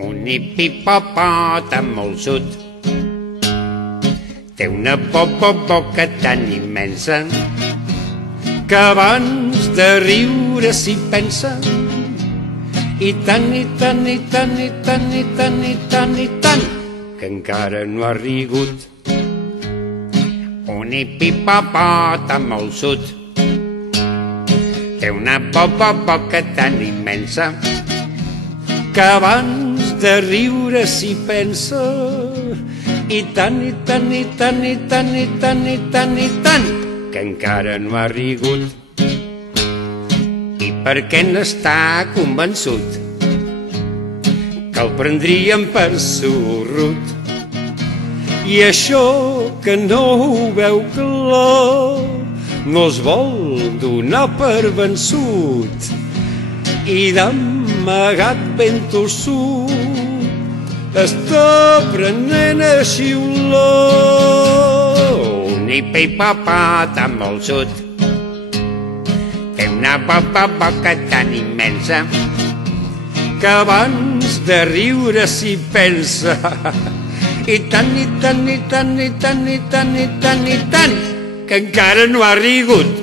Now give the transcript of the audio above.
Un hipopòtam molt sud té una boca tan immensa que abans de riure s'hi pensa, i tant, i tant, i tant, i tant, i tant, i tant, i tant, que encara no ha rigut. Un hipopòtam molt sud té una boca tan immensa que abans de riure s'hi pensa, i tant, i tant, i tant, i tant, i tant, i tant, i tant, que encara no ha rigut. I per què n'està convençut que el prendrien per sorrut, i això que no ho veu clar no es vol donar per vençut, i d'amagat ben tossut està aprenent a xiular. Un hipopòtam molt sud té una boca tan immensa que abans de riure s'hi pensa, i tant, i tant, i tant, i tant, i tant, i tant, i tant, que encara no ha rigut.